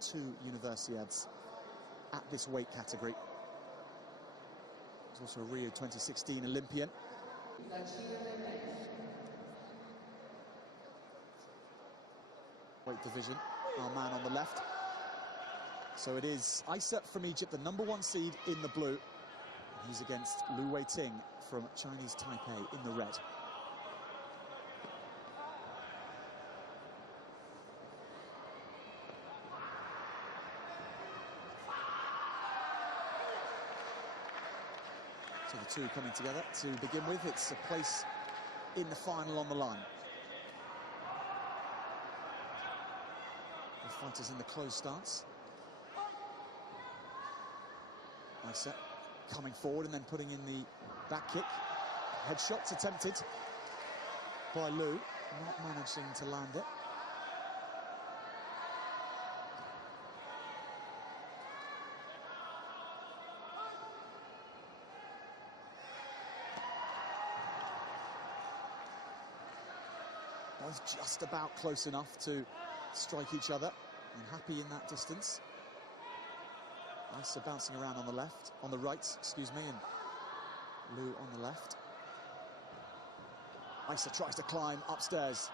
2 Universiades at this weight category. He's also a Rio 2016 Olympian. Weight division, our man on the left. So it is EISSA from Egypt, the #1 seed in the blue. And he's against LIU Wei Ting from Chinese Taipei in the red. So the two coming together to begin with. It's a place in the final on the line. The fighters in the close stance. EISSA coming forward and then putting in the back kick. Headshots attempted by LIU, not managing to land it. Both just about close enough to strike each other and happy in that distance. EISSA bouncing around on the left, on the right, excuse me, and LIU on the left. EISSA tries to climb upstairs.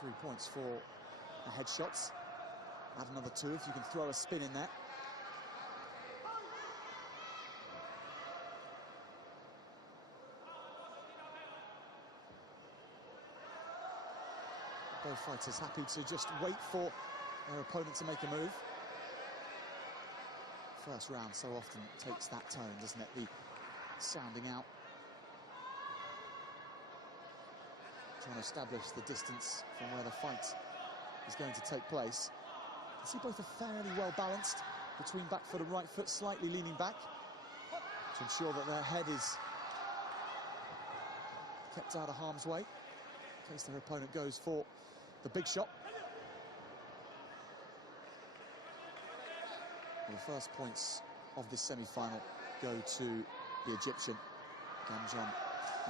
Three points for the headshots. Add another 2 if you can throw a spin in there. Both fighters happy to just wait for their opponent to make a move. First round so often takes that tone, doesn't it? The sounding out. Trying to establish the distance from where the fight is going to take place. You see both are fairly well balanced between back foot and right foot, slightly leaning back to ensure that their head is kept out of harm's way in case their opponent goes for the big shot. The first points of this semi-final go to the Egyptian, Gamjon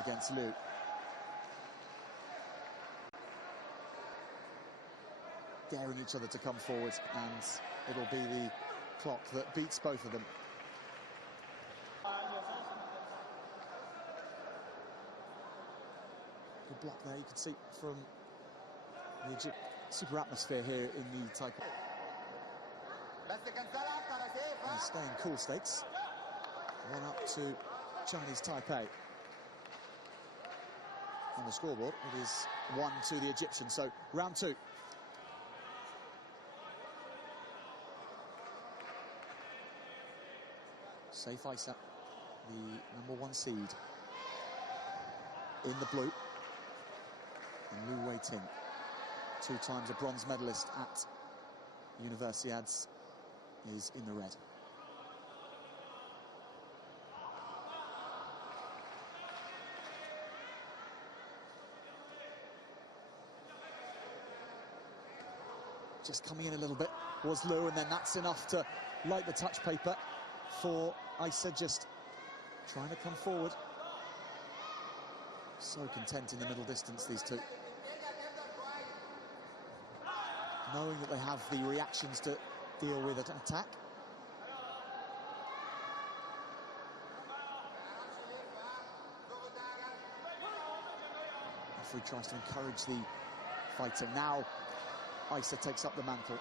against LIU. Daring each other to come forward, and it'll be the clock that beats both of them. Good block there, you can see from the Egypt. Super atmosphere here in the Taipei. And staying cool stakes. 1-up to Chinese Taipei. On the scoreboard, it is 1 to the Egyptian. So round 2. Seif EGY, the #1 seed in the blue. And LIU Wei Ting, 2 times a bronze medalist at Universiades, is in the red. Just coming in a little bit was LIU, and then that's enough to light the touch paper for EISSA, just trying to come forward. So content in the middle distance, these two. Knowing that they have the reactions to deal with an attack. Referee tries to encourage the fighting. Now EISSA takes up the mantle.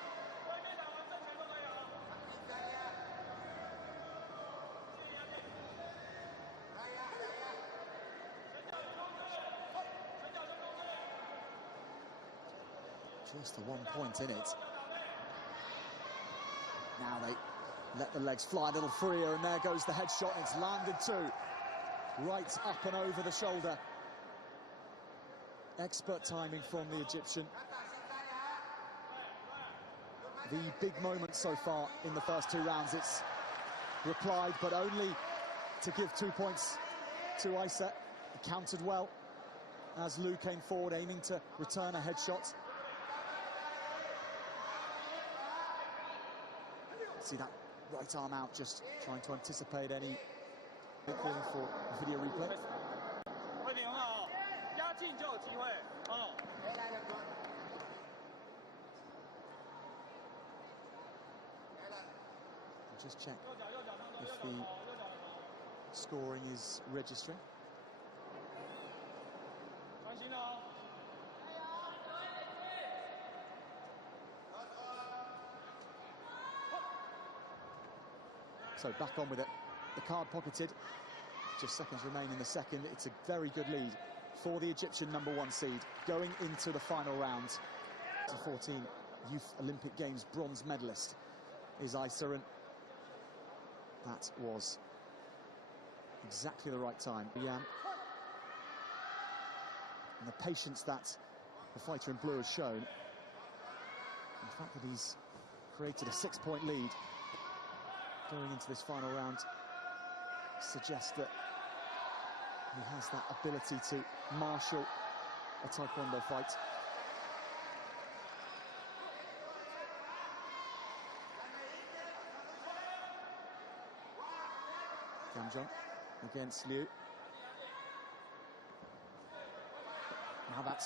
Just the 1 point in it. Now they let the legs fly a little freer, and there goes the headshot. It's landed too. Right up and over the shoulder. Expert timing from the Egyptian. The big moment so far in the first 2 rounds. It's replied, but only to give 2 points to EISSA. It countered well as LIU came forward, aiming to return a headshot. See that right arm out, just trying to anticipate any calling for a video replay. Just check if the scoring is registering. So back on with it. The card pocketed. Just seconds remain in the second. It's a very good lead for the Egyptian #1 seed going into the final round. 14 Youth Olympic Games bronze medalist is EISSA, and that was exactly the right time. And the patience that the fighter in blue has shown, the fact that he's created a 6-point lead going into this final round suggests that he has that ability to marshal a taekwondo fight. Gamjong against Liu. Now that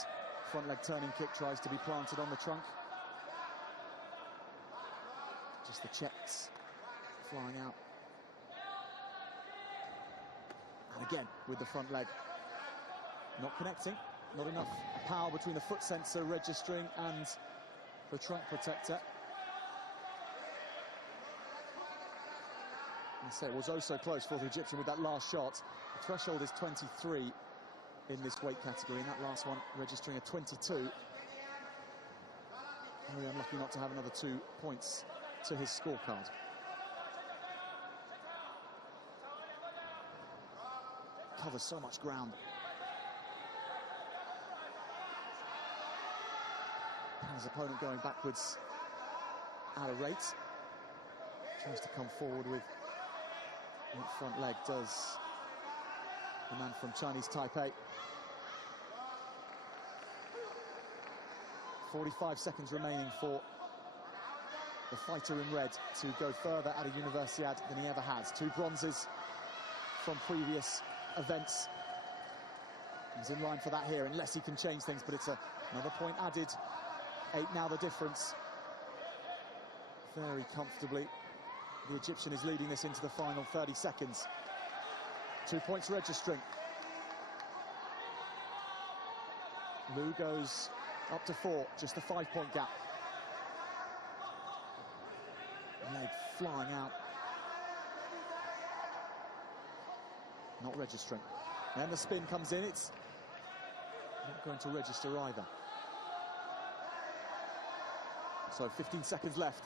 front leg turning kick tries to be planted on the trunk. Just the checks flying out. And again with the front leg. Not connecting. Not enough power between the foot sensor registering and the trunk protector. I say it was oh so close for the Egyptian with that last shot. The threshold is 23 in this weight category, and that last one registering a 22. Very unlucky not to have another 2 points to his scorecard. Covers so much ground. And his opponent going backwards at a rate. Tries to come forward with that front leg, does the man from Chinese Taipei. 45 seconds remaining for the fighter in red to go further at a Universiade than he ever has. 2 bronzes from previous events. He's in line for that here, unless he can change things, but it's another point added. 8 now the difference. Very comfortably. The Egyptian is leading this into the final 30 seconds. 2 points registering. Liu goes up to 4, just a 5-point gap. Leg flying out. Not registering. Then the spin comes in, it's not going to register either. So 15 seconds left.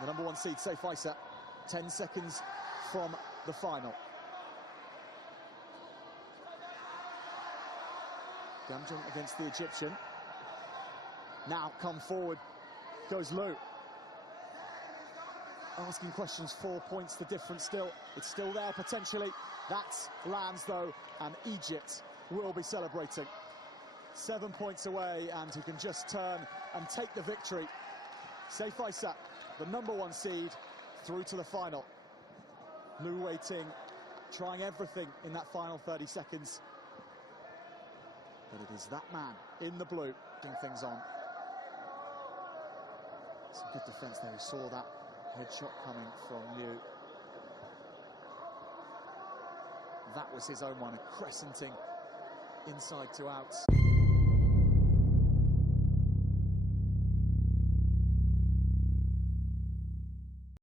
The #1 seed, Seif EGY, 10 seconds from the final. Gamjong against the Egyptian. Now come forward goes Liu. Asking questions, 4 points the difference still. It's still there potentially. That lands though, and Egypt will be celebrating. 7 points away, and he can just turn and take the victory. Seif EGY, the #1 seed, through to the final. LIU Wei Ting trying everything in that final 30 seconds. But it is that man in the blue putting things on. Some good defense there. He saw that headshot coming from Liu. That was his own one, a crescenting inside to out.